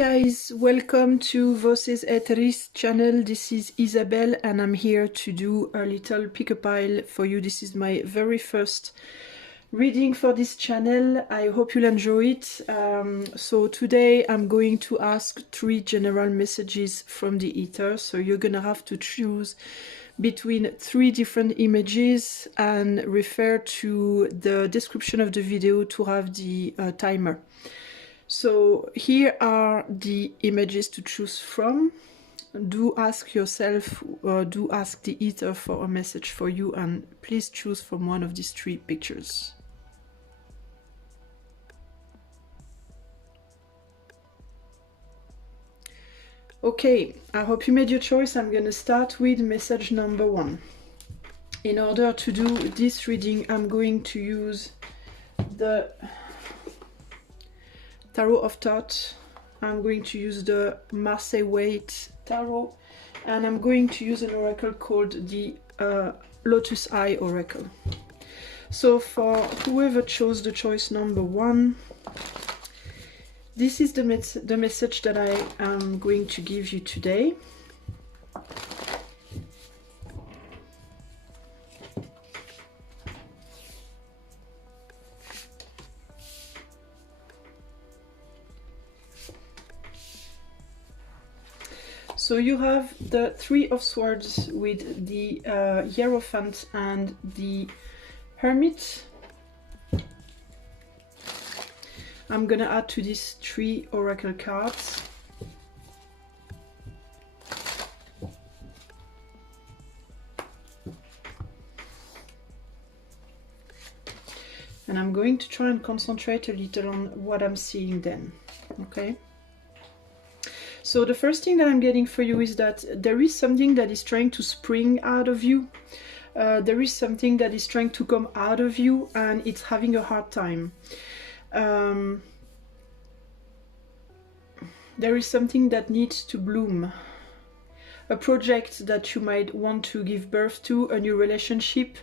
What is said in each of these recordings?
guys, welcome to Voces Eteris channel. This is Isabelle and I'm here to do a little pick-a-pile for you. This is my very first reading for this channel. I hope you'll enjoy it. So today I'm going to ask 3 general messages from the ether. So you're gonna have to choose between 3 different images and refer to the description of the video to have the timer. So here are the images to choose from. Do ask yourself, do ask the ether for a message for you, and please choose from one of these 3 pictures. Okay, I hope you made your choice. I'm going to start with message number 1. In order to do this reading, I'm going to use the Tarot of Thought. I'm going to use the Marseille Waite Tarot, and I'm going to use an oracle called the Lotus Eye Oracle. So for whoever chose the choice number 1, this is the message that I am going to give you today. So you have the 3 of Swords with the Hierophant and the Hermit. I'm gonna add to these 3 oracle cards. And I'm going to try and concentrate a little on what I'm seeing then, okay? So the first thing that I'm getting for you is that there is something that is trying to spring out of you. There is something that is trying to come out of you and it's having a hard time. There is something that needs to bloom. A project that you might want to give birth to, a new relationship,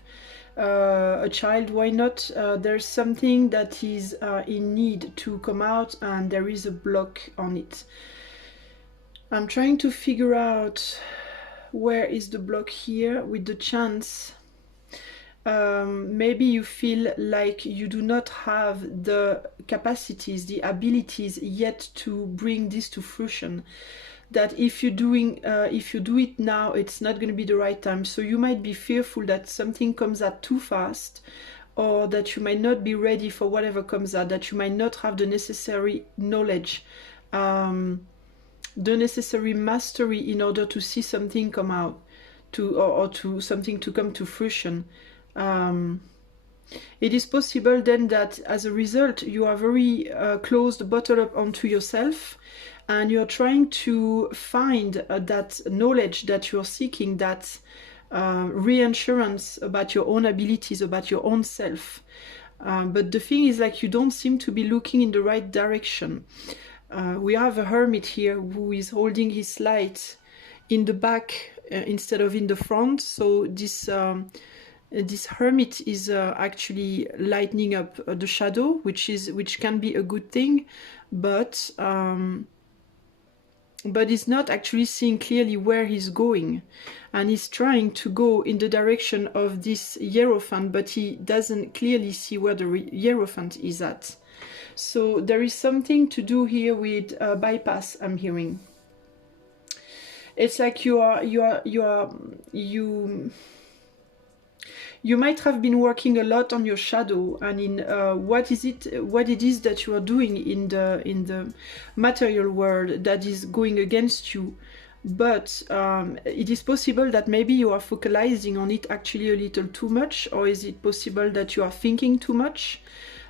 a child, why not? There's something that is in need to come out and there is a block on it. I'm trying to figure out where is the block here with the Chance. Maybe you feel like you do not have the capacities, the abilities yet to bring this to fruition. That if you do it now, it's not going to be the right time. So you might be fearful that something comes out too fast, or that you might not be ready for whatever comes out, that you might not have the necessary knowledge, the necessary mastery in order to see something come out, or to something to come to fruition. It is possible then that as a result you are very closed, bottled up onto yourself, and you're trying to find that knowledge that you're seeking, that reassurance about your own abilities, about your own self. But the thing is, like, you don't seem to be looking in the right direction. We have a hermit here who is holding his light in the back instead of in the front. So this hermit is actually lightening up the shadow, which can be a good thing, but he's not actually seeing clearly where he's going, and he's trying to go in the direction of this Hierophant, but he doesn't clearly see where the Hierophant is at. So there is something to do here with bypass, I'm hearing. It's like you might have been working a lot on your shadow and in what it is that you are doing in the material world that is going against you. But it is possible that maybe you are focalizing on it actually a little too much, or is it possible that you are thinking too much,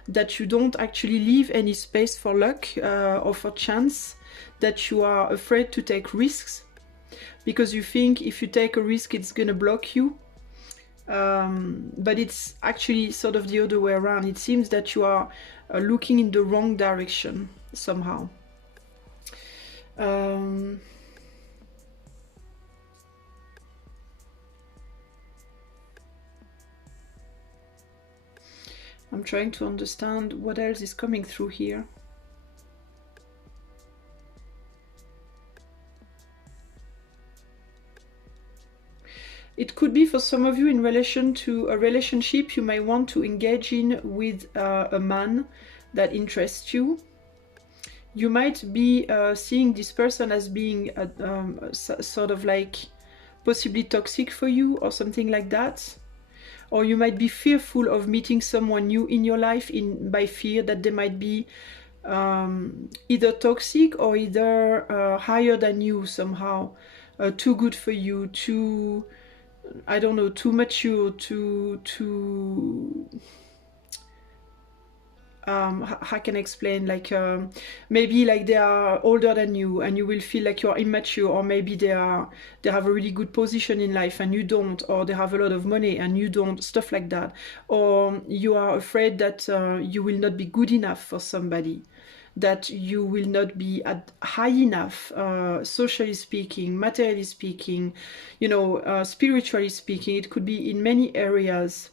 that you don't actually leave any space for luck or for chance, that you are afraid to take risks because you think if you take a risk it's gonna block you. But it's actually sort of the other way around. It seems that you are looking in the wrong direction somehow. I'm trying to understand what else is coming through here. It could be for some of you in relation to a relationship you may want to engage in with a man that interests you. You might be seeing this person as being sort of like possibly toxic for you or something like that. Or you might be fearful of meeting someone new in your life by fear that they might be either toxic or either higher than you somehow, too good for you, too, I don't know, too mature, too how can I explain, like maybe like they are older than you and you will feel like you are immature, or maybe they have a really good position in life and you don't, or they have a lot of money and you don't, stuff like that. Or you are afraid that you will not be good enough for somebody, that you will not be high enough, socially speaking, materially speaking, you know, spiritually speaking. It could be in many areas.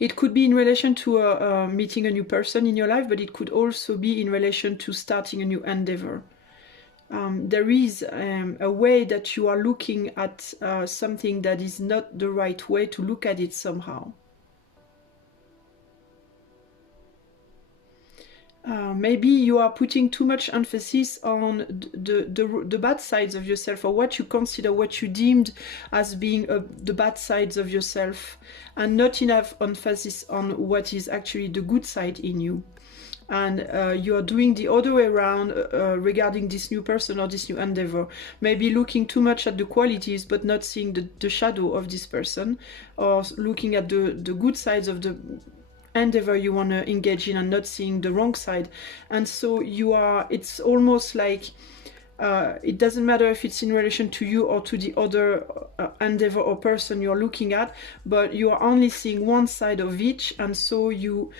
It could be in relation to meeting a new person in your life, but it could also be in relation to starting a new endeavor. There is a way that you are looking at something that is not the right way to look at it somehow. Maybe you are putting too much emphasis on the bad sides of yourself, or what you consider, what you deemed as being the bad sides of yourself, and not enough emphasis on what is actually the good side in you. And you are doing the other way around regarding this new person or this new endeavor. Maybe looking too much at the qualities but not seeing the shadow of this person, or looking at the good sides of the endeavor you want to engage in and not seeing the wrong side. And so it's almost like it doesn't matter if it's in relation to you or to the other endeavor or person you're looking at, but you are only seeing one side of each, and so you're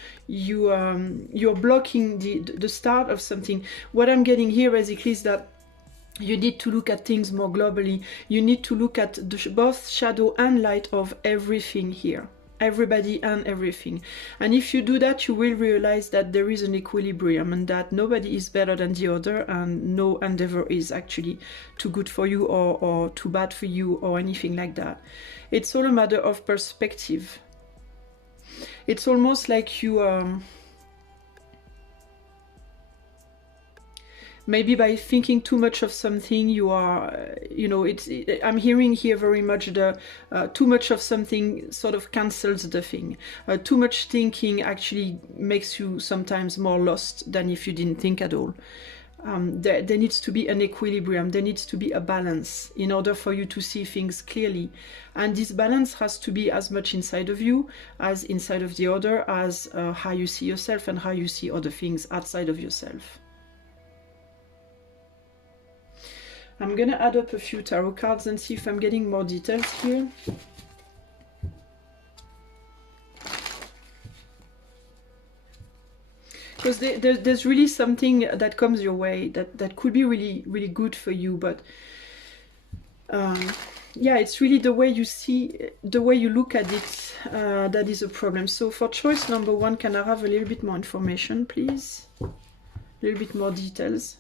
blocking the start of something. What I'm getting here basically is that you need to look at things more globally. You need to look at both shadow and light of everything here. Everybody and everything. And if you do that, you will realize that there is an equilibrium, and that nobody is better than the other, and no endeavor is actually too good for you or too bad for you or anything like that. It's all a matter of perspective. It's almost like you maybe by thinking too much of something, you are, you know, I'm hearing here very much the too much of something sort of cancels the thing. Too much thinking actually makes you sometimes more lost than if you didn't think at all. There needs to be an equilibrium, there needs to be a balance in order for you to see things clearly. And this balance has to be as much inside of you as inside of the other, as how you see yourself and how you see other things outside of yourself. I'm gonna add up a few tarot cards and see if I'm getting more details here. Because there's really something that comes your way that could be really, really good for you, but yeah, it's really the way you see, the way you look at it, that is a problem. So for choice number one, can I have a little bit more information, please? A little bit more details.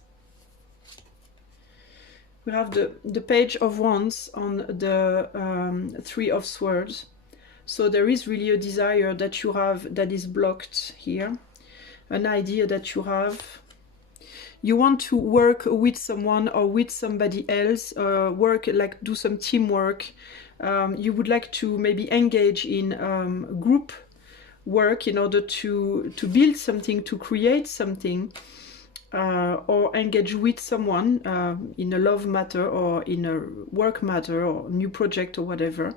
We have the Page of Wands on the Three of Swords. So there is really a desire that you have that is blocked here. An idea that you have. You want to work with someone or with somebody else, work, like do some teamwork. You would like to maybe engage in group work in order to build something, to create something. Or engage with someone in a love matter or in a work matter or new project or whatever.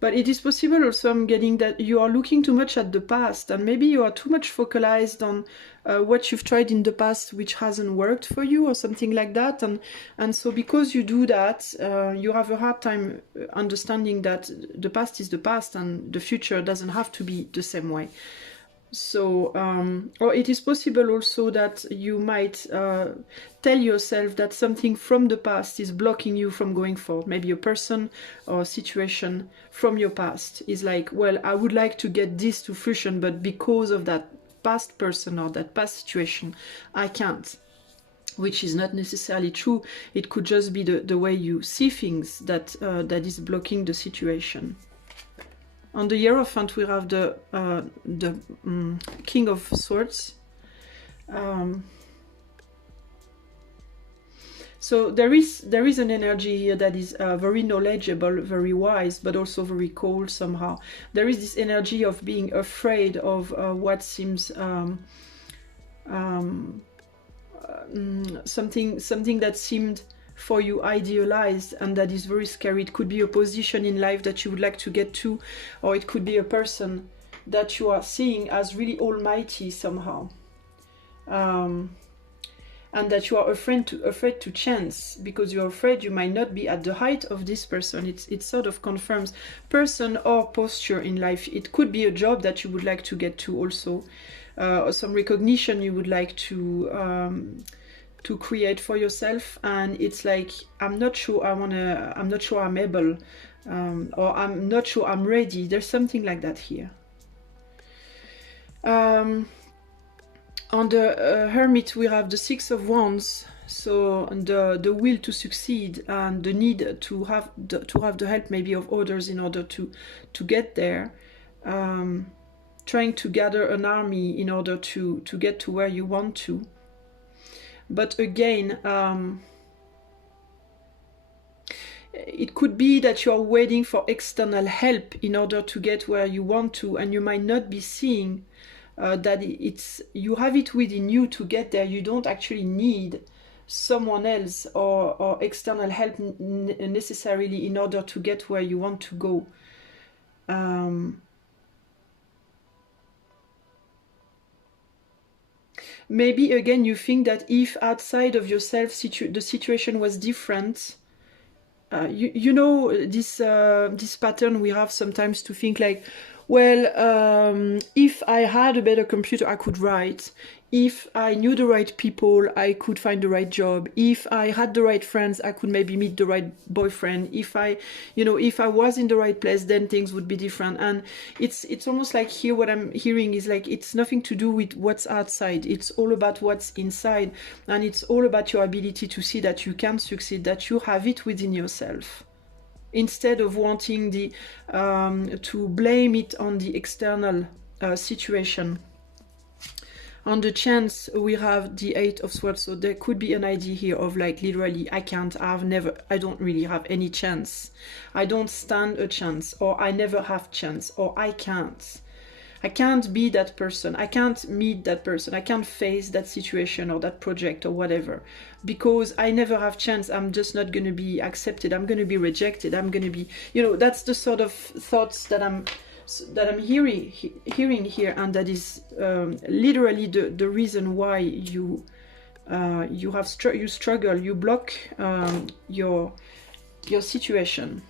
But it is possible also, I'm getting that you are looking too much at the past, and maybe you are too much focalized on what you've tried in the past which hasn't worked for you or something like that. And so because you do that, you have a hard time understanding that the past is the past and the future doesn't have to be the same way. So, or it is possible also that you might tell yourself that something from the past is blocking you from going forward. Maybe a person or a situation from your past is like, well, I would like to get this to fruition, but because of that past person or that past situation, I can't. which is not necessarily true. It could just be the way you see things that is blocking the situation. On the Hierophant, we have the King of Swords. So there is an energy here that is very knowledgeable, very wise, but also very cold somehow. There is this energy of being afraid of what seems something that seemed for you idealized and that is very scary. It could be a position in life that you would like to get to, or it could be a person that you are seeing as really almighty somehow. And that you are afraid to chance, because you're afraid you might not be at the height of this person. It sort of confirms person or posture in life. It could be a job that you would like to get to also, or some recognition you would like to create for yourself, and it's like, I'm not sure I'm not sure I'm able, or I'm not sure I'm ready. There's something like that here. On the Hermit, we have the Six of Wands, so the will to succeed and the need to have the help maybe of others in order to get there, trying to gather an army in order to get to where you want to. But again, it could be that you are waiting for external help in order to get where you want to, and you might not be seeing that you have it within you to get there. You don't actually need someone else or external help necessarily in order to get where you want to go. Maybe again you think that if outside of yourself the situation was different, you know, this pattern we have sometimes to think like, well, if I had a better computer, I could write. If I knew the right people, I could find the right job. If I had the right friends, I could maybe meet the right boyfriend. If I was in the right place, then things would be different. And it's almost like here what I'm hearing is like, it's nothing to do with what's outside. It's all about what's inside. And it's all about your ability to see that you can succeed, that you have it within yourself, instead of wanting to blame it on the external situation. On the Chance, we have the Eight of Swords, so there could be an idea here of like, literally, I don't really have any chance. I don't stand a chance, or I never have chance, or I can't be that person, I can't meet that person, I can't face that situation or that project or whatever, because I never have chance. I'm just not going to be accepted, I'm going to be rejected, I'm going to be, that's the sort of thoughts that I'm hearing here, and that is literally the reason why you struggle, you block your situation.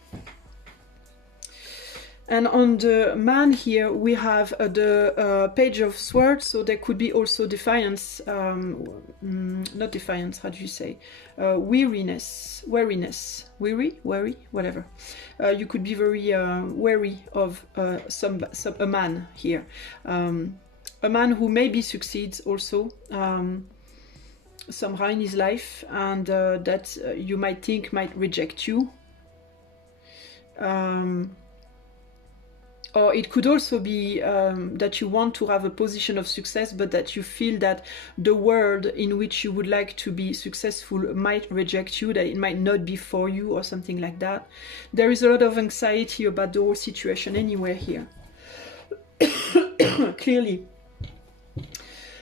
And on the Man here, we have the Page of Swords, so there could be also defiance, not defiance, how do you say? Weariness, whatever. You could be very wary of a man here. A man who maybe succeeds also somehow in his life, and that you might think might reject you. Or it could also be that you want to have a position of success, but that you feel that the world in which you would like to be successful might reject you, that it might not be for you or something like that. There is a lot of anxiety about the whole situation anywhere here. Clearly.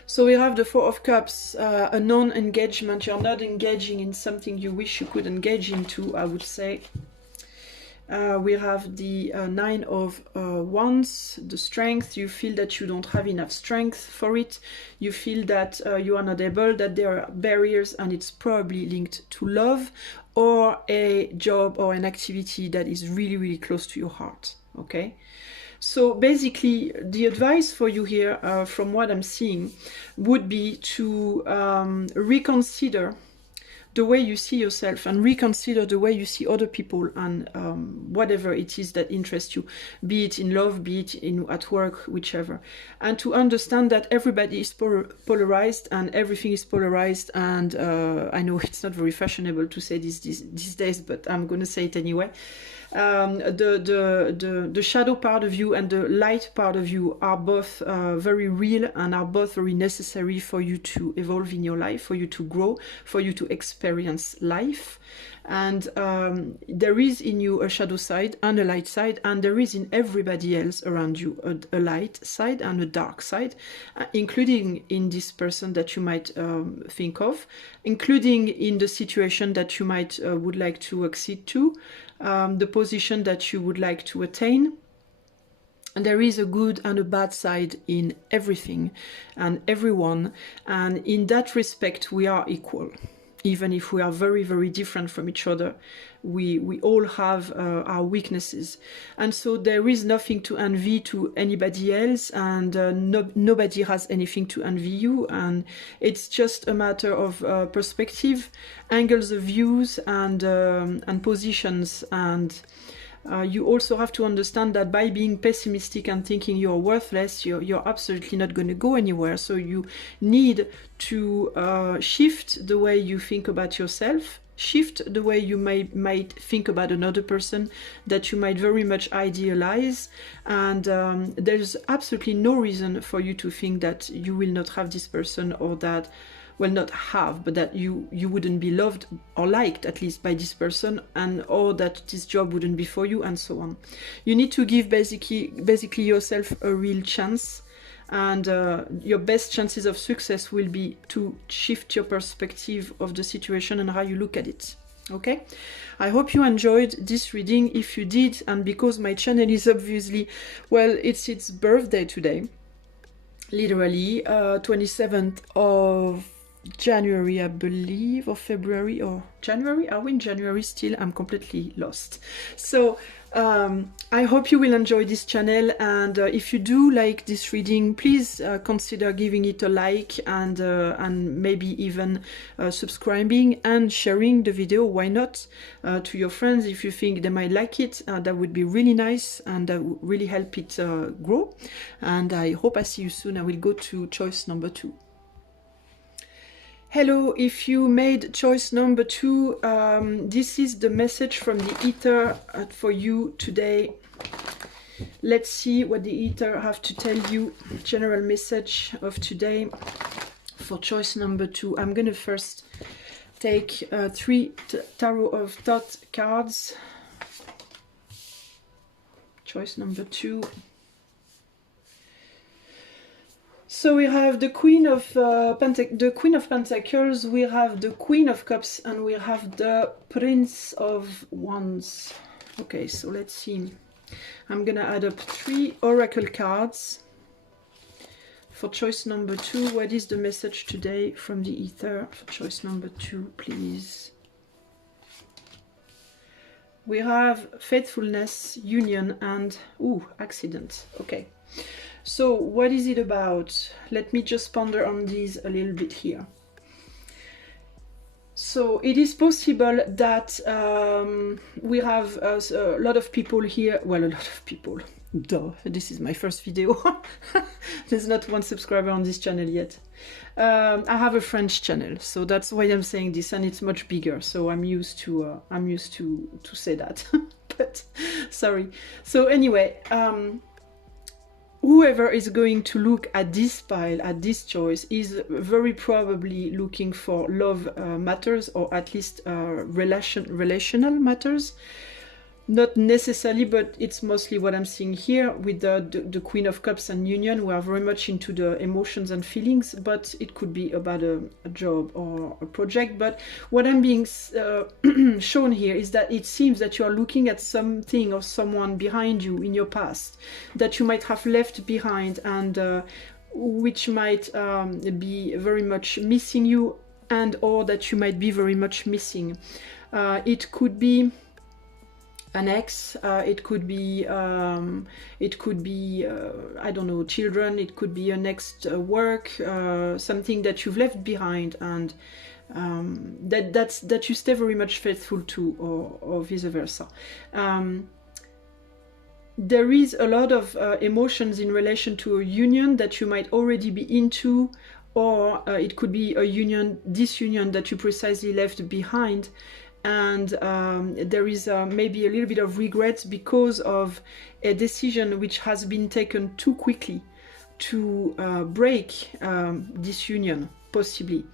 So we have the Four of Cups, a non-engagement. You're not engaging in something you wish you could engage into, I would say. We have the Nine of Wands, the Strength. You feel that you don't have enough strength for it. You feel that you are not able, that there are barriers, and it's probably linked to love or a job or an activity that is really, really close to your heart. Okay? So basically, the advice for you here, from what I'm seeing, would be to reconsider the way you see yourself and reconsider the way you see other people and whatever it is that interests you, be it in love, be it at work, whichever. And to understand that everybody is polarized and everything is polarized. And I know it's not very fashionable to say this these days, but I'm going to say it anyway. The shadow part of you and the light part of you are both very real and are both very necessary for you to evolve in your life, for you to grow, for you to experience life. And there is in you a shadow side and a light side, and there is in everybody else around you a light side and a dark side, including in this person that you might think of, including in the situation that you might would like to accede to, the position that you would like to attain. And there is a good and a bad side in everything and everyone. And in that respect, we are equal. Even if we are very, very different from each other, we all have our weaknesses. And so there is nothing to envy to anybody else, and nobody has anything to envy you. And it's just a matter of perspective, angles of views, and positions. And you also have to understand that by being pessimistic and thinking you're worthless, you're absolutely not going to go anywhere. So you need to shift the way you think about yourself, shift the way you might think about another person that you might very much idealize. And there's absolutely no reason for you to think that you will not have this person, or that, well, not have, but that you wouldn't be loved or liked, at least, by this person, and or that this job wouldn't be for you, and so on. You need to give basically yourself a real chance, and your best chances of success will be to shift your perspective of the situation and how you look at it. Okay, I hope you enjoyed this reading. If you did, and because my channel is obviously, well, it's its birthday today, literally 27th of January, I believe, or February, or January. Are we in January still? I'm completely lost. So I hope you will enjoy this channel, and if you do like this reading, please consider giving it a like, and maybe even subscribing and sharing the video. Why not? To your friends, if you think they might like it. That would be really nice, and that would really help it grow. And I hope I see you soon. I will go to choice number 2. Hello, if you made choice number 2, this is the message from the ether for you today. Let's see what the ether have to tell you. General message of today for choice number 2. I'm going to first take 3 Tarot of Thought cards. Choice number 2. So we have the Queen of Pentacles, we have the Queen of Cups, and we have the Prince of Wands. Okay, so let's see. I'm gonna add up 3 oracle cards for choice number 2. What is the message today from the ether for choice number 2, please? We have faithfulness, union, and accident. Okay. So what is it about? Let me just ponder on these a little bit here. So it is possible that we have a lot of people here. Well, a lot of people. Duh, this is my first video. There's not one subscriber on this channel yet. I have a French channel, so that's why I'm saying this, and it's much bigger. So I'm used to say that. But sorry. So anyway. Whoever is going to look at this pile, at this choice, is very probably looking for love matters, or at least relational matters. Not necessarily, but it's mostly what I'm seeing here with the Queen of Cups and Union. We are very much into the emotions and feelings, but it could be about a job or a project. But what I'm being shown here is that it seems that you are looking at something or someone behind you in your past that you might have left behind, and which might be very much missing you, and or that you might be very much missing. It could be an ex, it could be I don't know, children, it could be a next work, something that you've left behind, and that you stay very much faithful to, or vice versa. There is a lot of emotions in relation to a union that you might already be into, or it could be a union, disunion that you precisely left behind. And there is maybe a little bit of regret because of a decision which has been taken too quickly to break this union, possibly.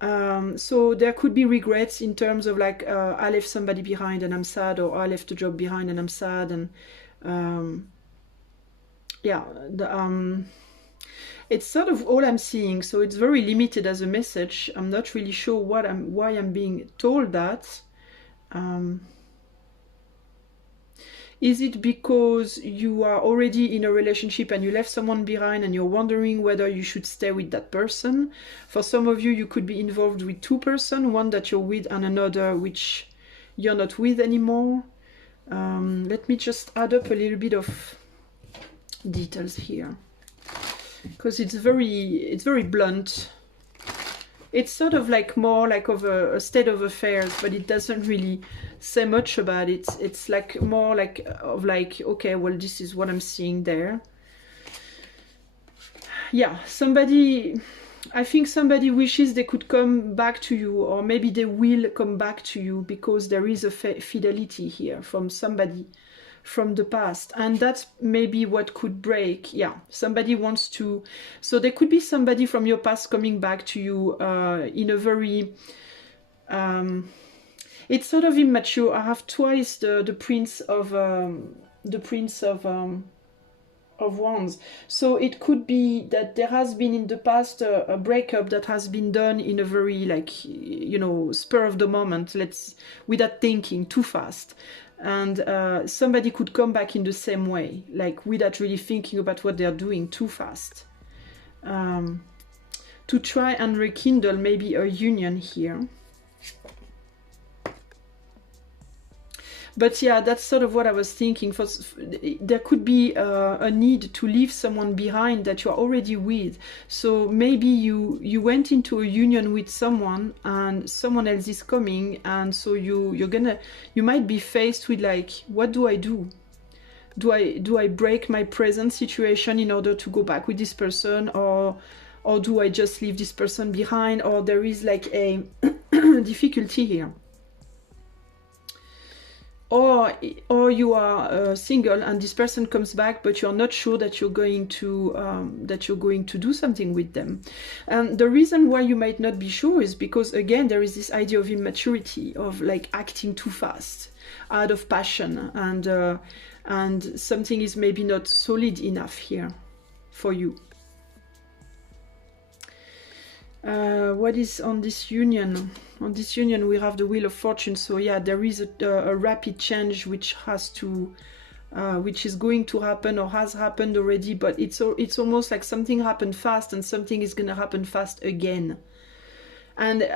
So there could be regrets in terms of like, I left somebody behind and I'm sad, or I left a job behind and I'm sad, and yeah, it's sort of all I'm seeing. So it's very limited as a message. I'm not really sure why I'm being told that. Is it because you are already in a relationship and you left someone behind and you're wondering whether you should stay with that person? For some of you, you could be involved with two persons, one that you're with and another which you're not with anymore. Let me just add up a little bit of details here, because it's very blunt. It's sort of like more like of a state of affairs, but it doesn't really say much about it. It's like more like of like, okay, well, this is what I'm seeing there. Yeah, I think somebody wishes they could come back to you, or maybe they will come back to you because there is a fidelity here from somebody from the past, and that's maybe what could break. Yeah, somebody wants to, so there could be somebody from your past coming back to you in a very it's sort of immature. I have twice the Prince of Wands. So it could be that there has been in the past a breakup that has been done in a very, like, you know, spur of the moment, without thinking too fast. And somebody could come back in the same way, like without really thinking about what they're doing too fast. To try and rekindle maybe a union here. But yeah, that's sort of what I was thinking. There could be a need to leave someone behind that you're already with. So maybe you went into a union with someone and someone else is coming, and so you might be faced with like, what do I do? Do I break my present situation in order to go back with this person, or do I just leave this person behind? Or there is like a difficulty here. Or you are single and this person comes back, but you're not sure that you're going to do something with them. And the reason why you might not be sure is because, again, there is this idea of immaturity, of like acting too fast out of passion, and something is maybe not solid enough here for you. What is on this union? On this union we have the Wheel of Fortune. So yeah, there is a rapid change which is going to happen or has happened already, but it's almost like something happened fast and something is going to happen fast again. And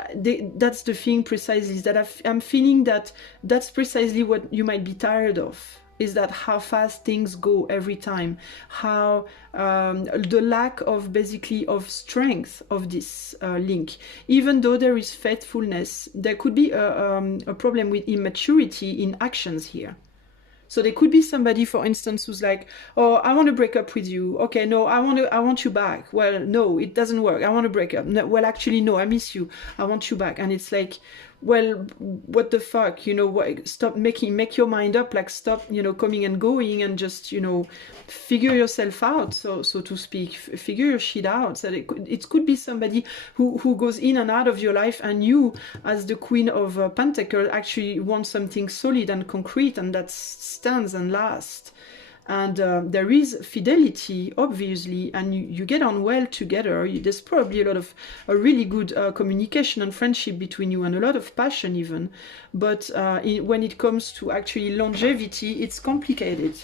that's the thing precisely, is that I'm feeling that that's precisely what you might be tired of. Is that how fast things go every time, how the lack of basically of strength of this link. Even though there is faithfulness, there could be a problem with immaturity in actions here. So there could be somebody, for instance, who's like, oh, I want to break up with you. Okay, no, I want you back. Well, no, it doesn't work. I want to break up. No, well, actually, no, I miss you. I want you back. And it's like, well, what the fuck, you know, stop make your mind up, like stop, you know, coming and going, and just, you know, figure yourself out, so to speak, figure your shit out. So it could be somebody who goes in and out of your life, and you, as the Queen of Pentacles, actually want something solid and concrete, and that stands and lasts. And there is fidelity, obviously, and you get on well together. There's probably a really good communication and friendship between you, and a lot of passion even. But when it comes to actually longevity, it's complicated.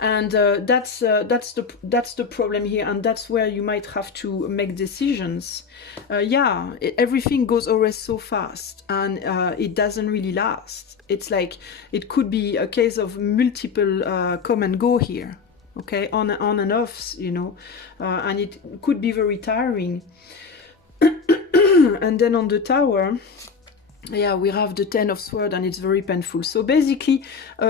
And that's the problem here, and that's where you might have to make decisions. Everything goes always so fast, and it doesn't really last. It's like it could be a case of multiple come and go here, okay, on and offs, you know, and it could be very tiring. And then on the Tower, yeah, we have the Ten of Swords, and it's very painful. So basically,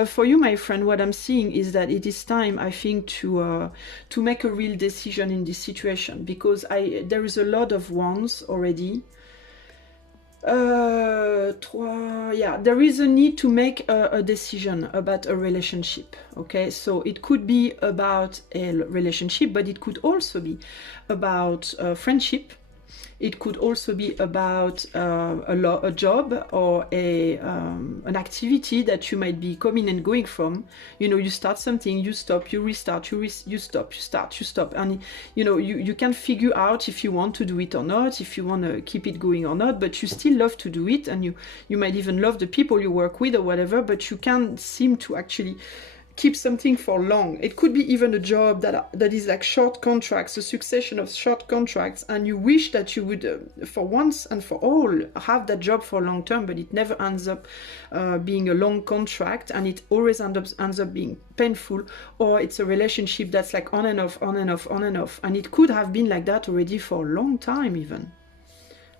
for you, my friend, what I'm seeing is that it is time, I think, to make a real decision in this situation, because there is a lot of wands already. Yeah, there is a need to make a decision about a relationship. Okay, so it could be about a relationship, but it could also be about friendship. It could also be about a job or an activity that you might be coming and going from. You know, you start something, you stop, you restart, you stop, you start, you stop. And, you know, you can figure out if you want to do it or not, if you want to keep it going or not, but you still love to do it. And you might even love the people you work with or whatever, but you can't seem to actually keep something for long. It could be even a job that is like short contracts, a succession of short contracts, and you wish that you would, for once and for all, have that job for long term, but it never ends up being a long contract, and it always ends up being painful. Or it's a relationship that's like on and off, on and off, on and off, and it could have been like that already for a long time even.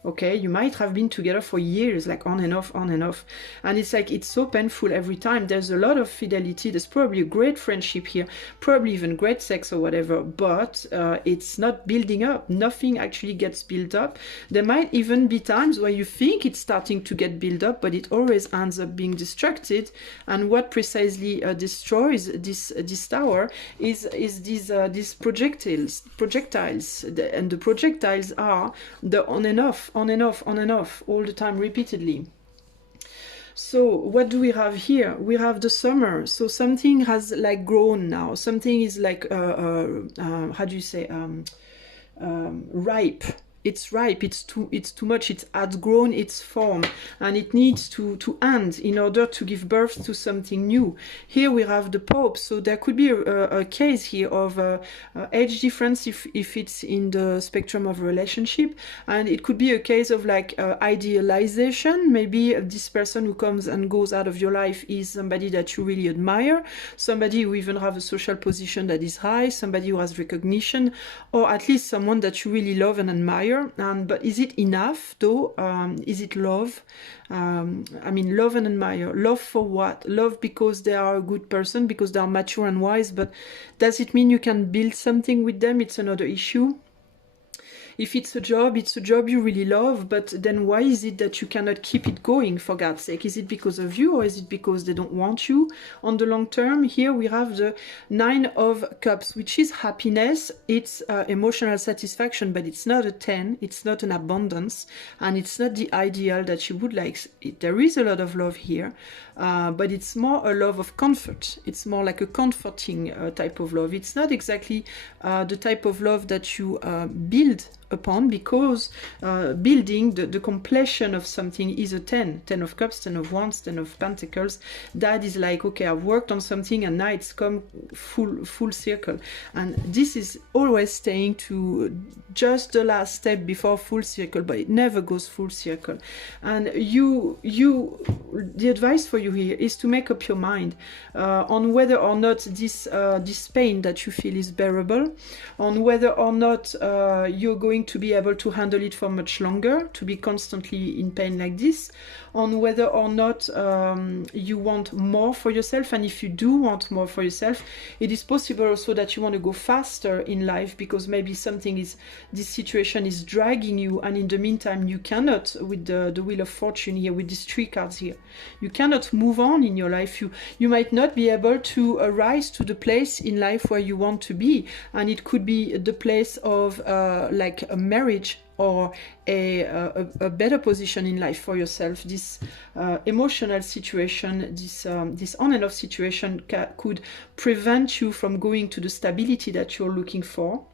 Okay, you might have been together for years, like on and off, and it's like, it's so painful every time. There's a lot of fidelity, there's probably a great friendship here, probably even great sex or whatever, but it's not building up. Nothing actually gets built up. There might even be times where you think it's starting to get built up, but it always ends up being destructed. And what precisely destroys this tower is these projectiles, and the projectiles are the on and off, on and off, on and off, all the time, repeatedly. So what do we have here? We have the summer. So something has like grown now. Something is like, how do you say, ripe. It's ripe, it's too much, it's outgrown its form, and it needs to end in order to give birth to something new. Here we have the Pope, so there could be a case here of age difference if it's in the spectrum of relationship, and it could be a case of like idealization. Maybe this person who comes and goes out of your life is somebody that you really admire, somebody who even have a social position that is high, somebody who has recognition, or at least someone that you really love and admire. But is it enough though? Is it love? I mean, love and admire. Love for what? Love because they are a good person, because they are mature and wise, but does it mean you can build something with them? It's another issue. If it's a job you really love, but then why is it that you cannot keep it going, for God's sake? Is it because of you, or is it because they don't want you on the long term? Here we have the Nine of Cups, which is happiness. It's emotional satisfaction, but it's not a 10, it's not an abundance, and it's not the ideal that you would like. There is a lot of love here, but it's more a love of comfort. It's more like a comforting type of love. It's not exactly the type of love that you build upon, because building the completion of something is a 10 of Cups, 10 of Wands, 10 of Pentacles. That is like, okay, I've worked on something and now it's come full circle, and this is always staying to just the last step before full circle, but it never goes full circle. And the advice for you here is to make up your mind on whether or not this pain that you feel is bearable, on whether or not you're going to be able to handle it for much longer, to be constantly in pain like this, on whether or not you want more for yourself. And if you do want more for yourself, it is possible also that you want to go faster in life, because maybe this situation is dragging you, and in the meantime you cannot, with the Wheel of Fortune here, with these 3 cards here, you cannot move on in your life. You might not be able to rise to the place in life where you want to be, and it could be the place of like a marriage, or a better position in life for yourself. This emotional situation, this on and off situation could prevent you from going to the stability that you're looking for,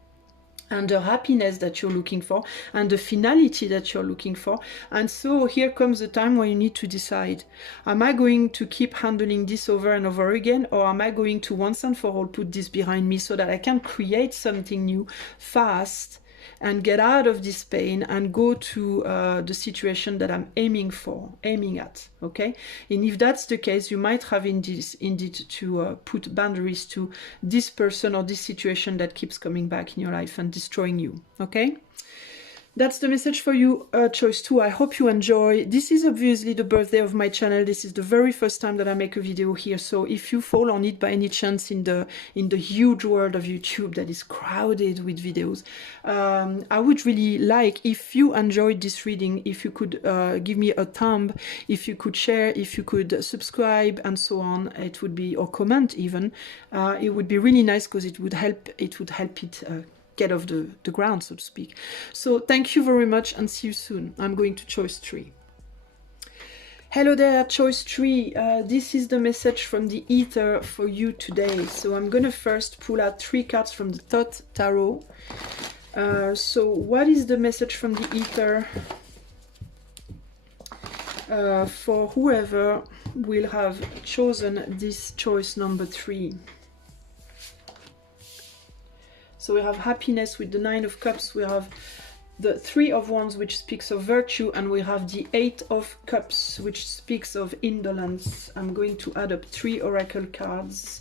and the happiness that you're looking for, and the finality that you're looking for. And so here comes the time where you need to decide, am I going to keep handling this over and over again, or am I going to once and for all put this behind me so that I can create something new fast and get out of this pain and go to the situation that I'm aiming at, okay? And if that's the case, you might have indeed to put boundaries to this person or this situation that keeps coming back in your life and destroying you, okay? That's the message for you, choice 2. I hope you enjoy. This is obviously the birthday of my channel. This is the very first time that I make a video here. So if you fall on it by any chance in the huge world of YouTube that is crowded with videos, I would really like, if you enjoyed this reading, if you could give me a thumb, if you could share, if you could subscribe and so on. It would be, or comment even. It would be really nice because it would help it get off the ground, so to speak. So thank you very much and see you soon. I'm going to choice 3. Hello there, choice 3. This is the message from the ether for you today. So I'm gonna first pull out 3 cards from the Thought Tarot. So what is the message from the ether for whoever will have chosen this choice number 3? So we have happiness with the 9 of Cups, we have the 3 of Wands, which speaks of virtue, and we have the 8 of Cups, which speaks of indolence. I'm going to add up 3 oracle cards.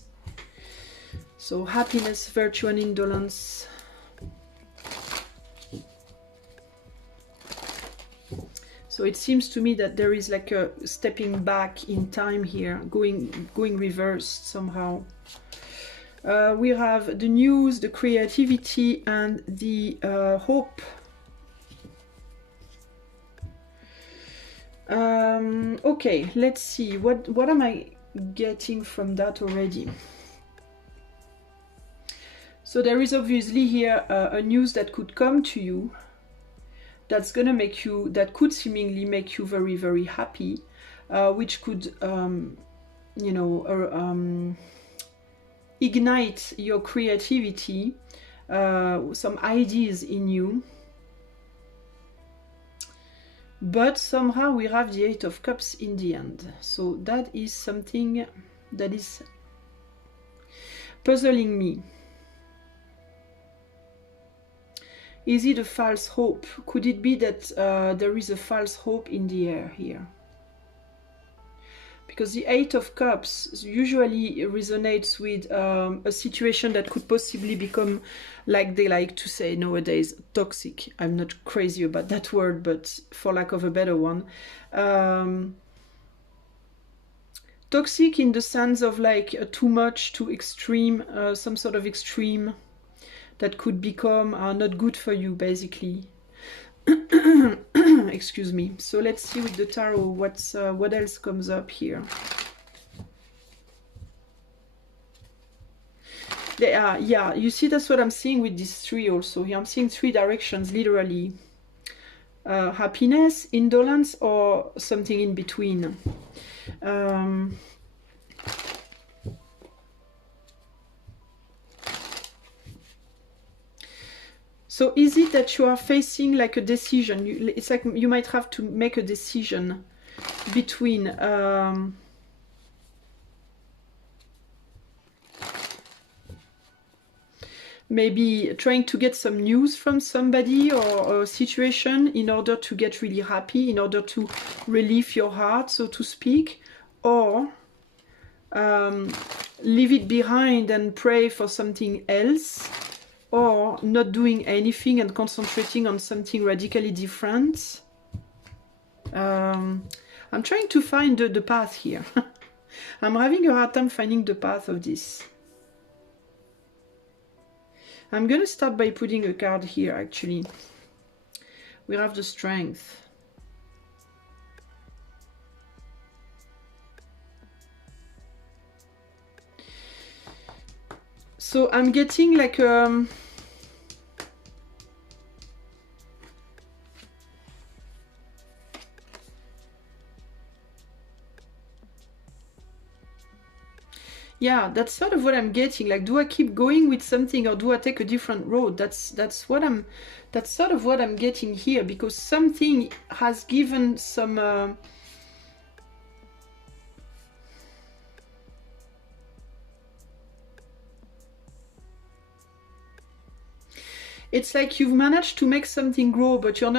So happiness, virtue, and indolence. So it seems to me that there is like a stepping back in time here, going reversed somehow. We have the news, the creativity, and the hope. Okay, let's see. What am I getting from that already? So there is obviously here a news that could come to you that's gonna make you, that could seemingly make you very, very happy, which could, you know, ignite your creativity, some ideas in you. But somehow we have the 8 of Cups in the end. So that is something that is puzzling me. Is it a false hope? Could it be that there is a false hope in the air here? Because the 8 of Cups usually resonates with a situation that could possibly become, like they like to say nowadays, toxic. I'm not crazy about that word, but for lack of a better one. Toxic in the sense of like too much, too extreme, some sort of extreme that could become not good for you, basically. Excuse me. So let's see with the tarot what else comes up here. Yeah, you see, that's what I'm seeing with these 3 also. Here I'm seeing 3 directions, literally. Happiness, indolence, or something in between. So is it that you are facing like a decision? It's like you might have to make a decision between maybe trying to get some news from somebody or a situation in order to get really happy, in order to relieve your heart, so to speak, or leave it behind and pray for something else, or not doing anything and concentrating on something radically different. I'm trying to find the path here. I'm having a hard time finding the path of this. I'm gonna start by putting a card here, actually. We have the Strength. So I'm getting like yeah, that's sort of what I'm getting. Like, do I keep going with something or do I take a different road? That's sort of what I'm getting here, because something has given some it's like you've managed to make something grow, but you're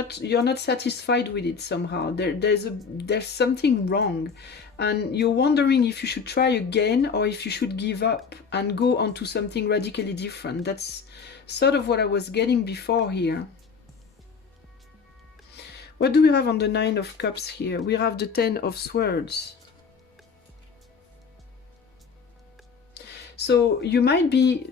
not satisfied with it somehow. There's something wrong, and you're wondering if you should try again or if you should give up and go on to something radically different. That's sort of what I was getting before here. What do we have on the Nine of Cups here? We have the Ten of Swords. So you might be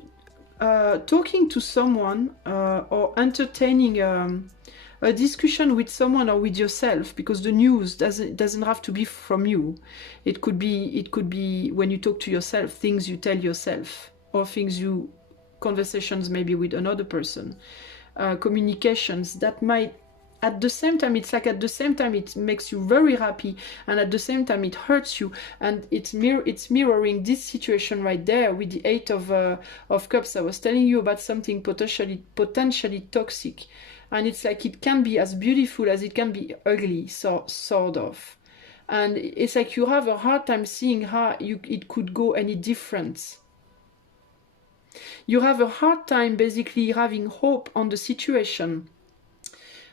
talking to someone or entertaining a discussion with someone or with yourself, because the news doesn't have to be from you. It could be when you talk to yourself, things you tell yourself, or conversations maybe with another person, communications that might, at the same time, it's like at the same time it makes you very happy, and at the same time it hurts you, and it's mirroring this situation right there with the Eight of Cups. I was telling you about something potentially toxic, and it's like it can be as beautiful as it can be ugly, so sort of, and it's like you have a hard time seeing how it could go any different. You have a hard time basically having hope on the situation.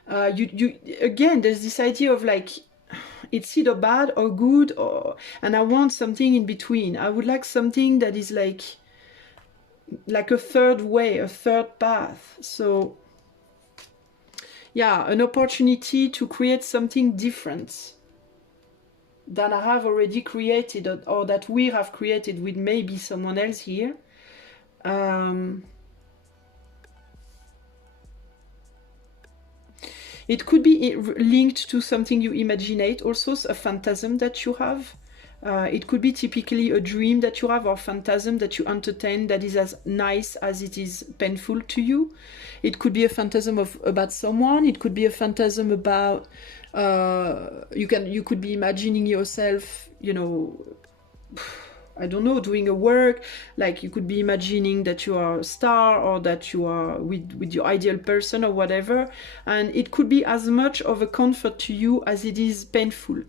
Again, there's this idea of like, it's either bad or good, and I want something in between. I would like something that is like a third way, a third path. So yeah, an opportunity to create something different than I have already created, or that we have created with maybe someone else here. It could be linked to something you imaginate, also a phantasm that you have. It could be typically a dream that you have, or phantasm that you entertain that is as nice as it is painful to you. It could be a phantasm about someone. It could be a phantasm about you could be imagining yourself, you know, I don't know, doing a work, like you could be imagining that you are a star, or that you are with your ideal person or whatever, and it could be as much of a comfort to you as it is painful.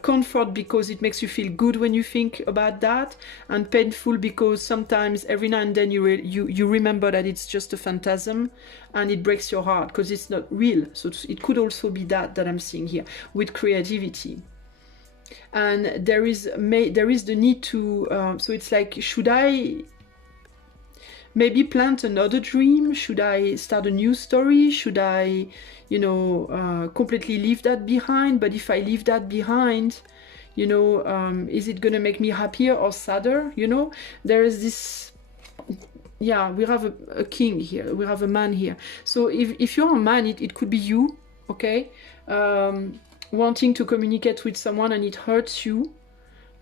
Comfort because it makes you feel good when you think about that, and painful because sometimes every now and then you remember that it's just a phantasm, and it breaks your heart because it's not real. So it could also be that I'm seeing here with creativity. And there is the need to so it's like, should I maybe plant another dream? Should I start a new story? Should I, you know, completely leave that behind? But if I leave that behind, you know, is it gonna make me happier or sadder? You know, there is this, yeah, we have a king here, we have a man here. So if you're a man, it could be you, okay, wanting to communicate with someone, and it hurts you,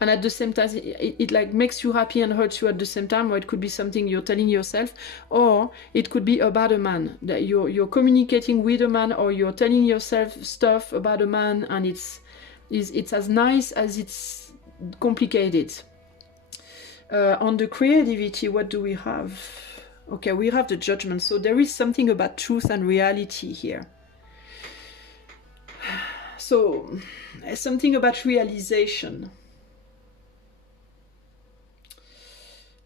and at the same time it like makes you happy and hurts you at the same time. Or it could be something you're telling yourself, or it could be about a man, that you're communicating with a man, or you're telling yourself stuff about a man, and it's as nice as it's complicated. On the creativity, what do we have? Okay, we have the Judgment. So there is something about truth and reality here. So something about realization.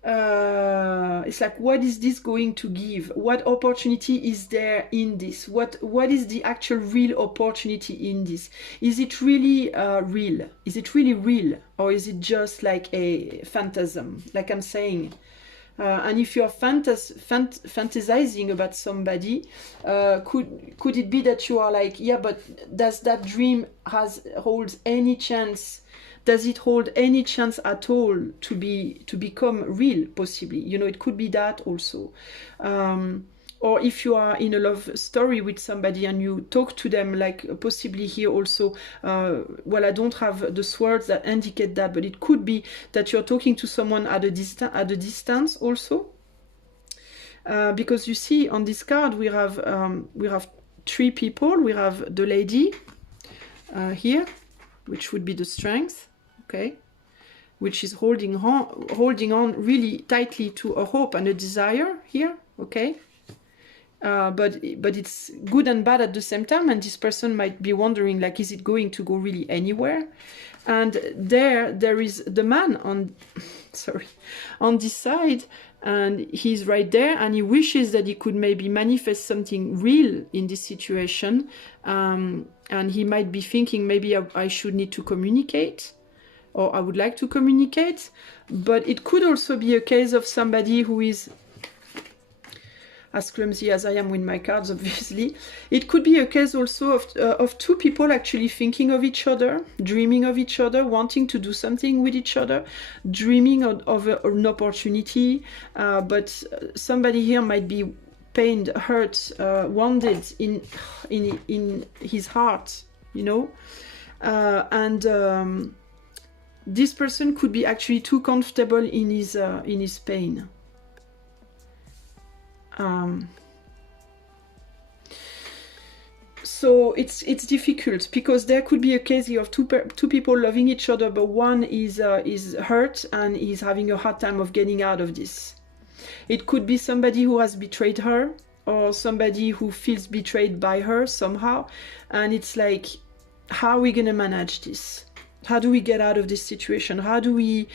It's like, what is this going to give? What opportunity is there in this? What is the actual real opportunity in this? Is it really real? Is it really real? Or is it just like a phantasm, like I'm saying? And if you're fantasizing about somebody, could it be that you are like, yeah, but does that dream holds any chance? Does it hold any chance at all to become real? Possibly, you know, it could be that also. Or if you are in a love story with somebody and you talk to them, like possibly here also, well, I don't have the swords that indicate that, but it could be that you're talking to someone at a distance also. Because you see on this card we have three people. We have the lady here, which would be the Strength, okay, which is holding on really tightly to a hope and a desire here, okay. But it's good and bad at the same time, and this person might be wondering, like, is it going to go really anywhere? And there is the man on on this side, and he's right there, and he wishes that he could maybe manifest something real in this situation, and he might be thinking, maybe I should need to communicate, or I would like to communicate. But it could also be a case of somebody who is as clumsy as I am with my cards, obviously. It could be a case also of two people actually thinking of each other, dreaming of each other, wanting to do something with each other, dreaming of an opportunity, but somebody here might be pained, hurt, wounded in his heart, you know, and this person could be actually too comfortable in his pain. So it's difficult because there could be a case of two people loving each other, but one is hurt and is having a hard time of getting out of this. It could be somebody who has betrayed her, or somebody who feels betrayed by her somehow, and it's like, how are we gonna manage this? How do we get out of this situation? How do we...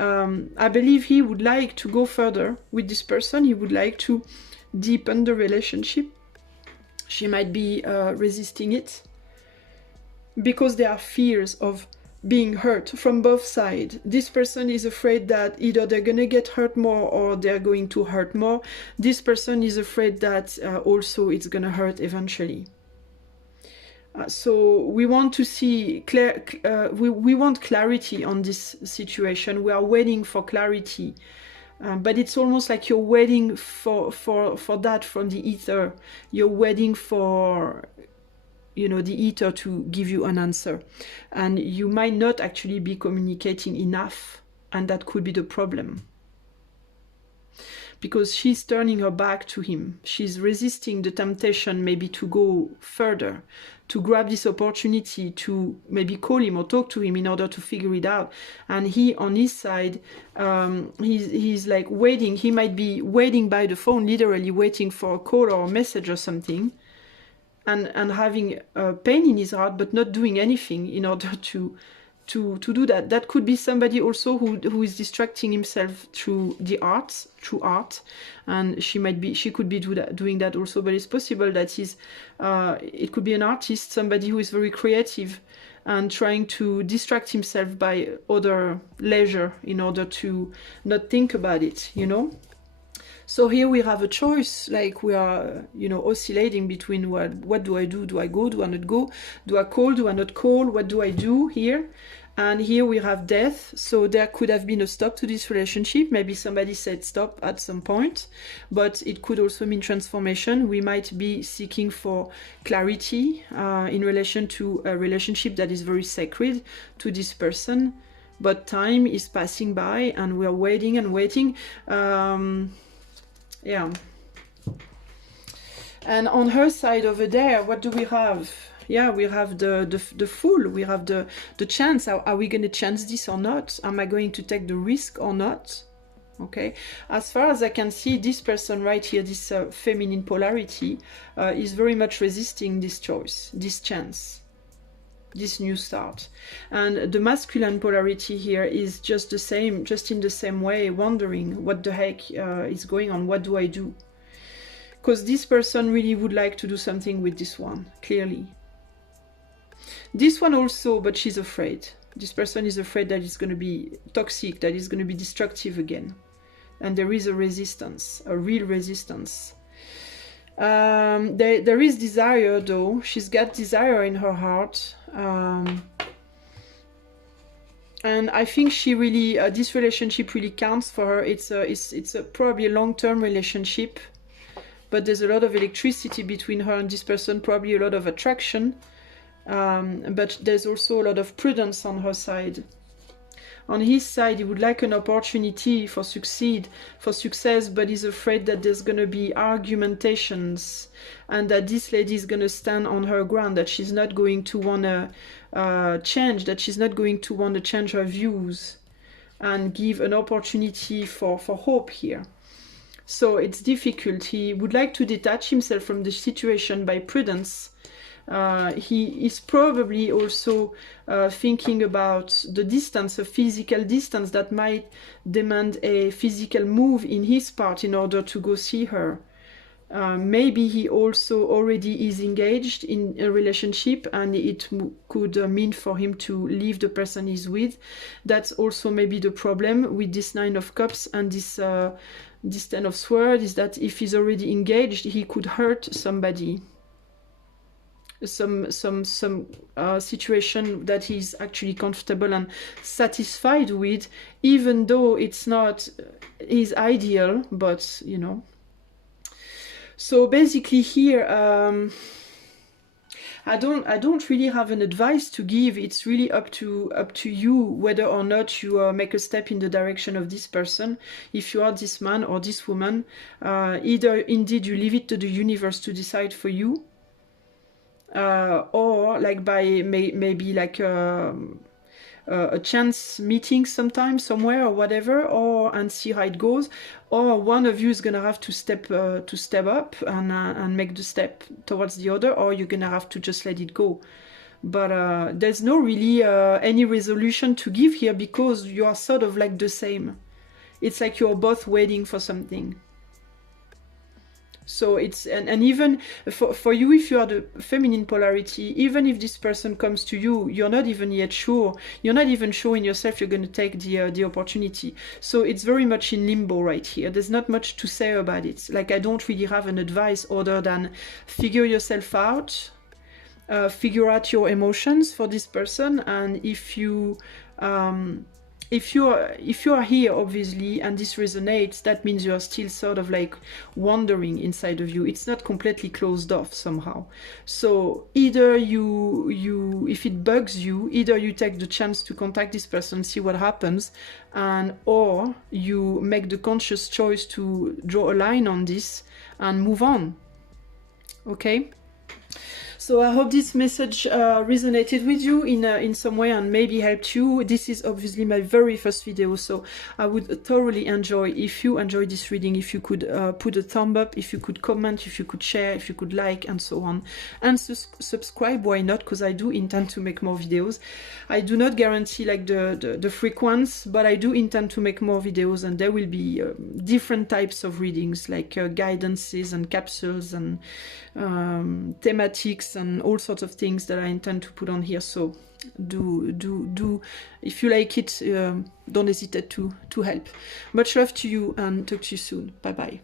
I believe he would like to go further with this person. He would like to deepen the relationship. She might be resisting it because there are fears of being hurt from both sides. This person is afraid that either they're going to get hurt more or they're going to hurt more. This person is afraid that also it's going to hurt eventually. So we want to see we want clarity on this situation. We are waiting for clarity. But it's almost like you're waiting for that from the ether. You're waiting for, you know, the ether to give you an answer. And you might not actually be communicating enough. And that could be the problem. Because she's turning her back to him. She's resisting the temptation maybe to go further, to grab this opportunity to maybe call him or talk to him in order to figure it out. And he, on his side, he's like waiting. He might be waiting by the phone, literally waiting for a call or a message or something, and having pain in his heart, but not doing anything in order to do that. That could be somebody also who is distracting himself through the arts, through art, and she could be doing that also. But it's possible that it could be an artist, somebody who is very creative and trying to distract himself by other leisure in order to not think about it, you know. So here we have a choice, like we are, you know, oscillating between what do I do? Do I go? Do I not go? Do I call? Do I not call? What do I do here? And here we have death. So there could have been a stop to this relationship. Maybe somebody said stop at some point, but it could also mean transformation. We might be seeking for clarity in relation to a relationship that is very sacred to this person. But time is passing by and we are waiting and waiting. Yeah. And on her side over there, what do we have? Yeah, we have the fool. We have the chance. Are we going to chance this or not? Am I going to take the risk or not? Okay. As far as I can see, this person right here, this feminine polarity, is very much resisting this choice, this chance, this new start. And the masculine polarity here is just the same, just in the same way, wondering what the heck is going on. What do I do? Because this person really would like to do something with this one, clearly. This one also, but she's afraid. This person is afraid that it's going to be toxic, that it's going to be destructive again. And there is a resistance, a real resistance. There is desire though. She's got desire in her heart. And I think she really, this relationship really counts for her. It's probably a long-term relationship. But there's a lot of electricity between her and this person, probably a lot of attraction. But there's also a lot of prudence on her side. On his side, he would like an opportunity for success, but he's afraid that there's going to be argumentations and that this lady is going to stand on her ground, that she's not going to want to change, that she's not going to want to change her views and give an opportunity for hope here. So it's difficult. He would like to detach himself from the situation by prudence. He is probably also thinking about the distance, a physical distance that might demand a physical move in his part in order to go see her. Maybe he also already is engaged in a relationship and it could mean for him to leave the person he's with. That's also maybe the problem with this Nine of Cups and this this Ten of Swords is that if he's already engaged, he could hurt somebody. Some situation that he's actually comfortable and satisfied with, even though it's not his ideal, but you know. So basically here, I don't really have an advice to give. It's really up to you whether or not you make a step in the direction of this person. If you are this man or this woman, either indeed you leave it to the universe to decide for you, or like by maybe like a chance meeting sometime somewhere or whatever, or and see how it goes, or one of you is gonna have to step up and make the step towards the other, or you're gonna have to just let it go. But there's no really any resolution to give here, because you are sort of like the same. It's like you're both waiting for something. So it's, and even for you, if you are the feminine polarity, even if this person comes to you, you're not even yet sure. You're not even sure in yourself you're going to take the opportunity. So it's very much in limbo right here. There's not much to say about it. Like, I don't really have an advice other than figure yourself out, figure out your emotions for this person, and if you are here, obviously, and this resonates, that means you are still sort of like wandering inside of you. It's not completely closed off somehow. So either you if it bugs you, either you take the chance to contact this person, see what happens, and or you make the conscious choice to draw a line on this and move on. Okay? So I hope this message resonated with you in some way and maybe helped you. This is obviously my very first video, so I would thoroughly enjoy if you enjoyed this reading, if you could put a thumb up, if you could comment, if you could share, if you could like, and so on. And subscribe, why not? Because I do intend to make more videos. I do not guarantee like the frequency, but I do intend to make more videos, and there will be different types of readings, like guidances and capsules and thematics and all sorts of things that I intend to put on here. So do if you like it, don't hesitate to help. Much love to you, and talk to you soon. Bye bye.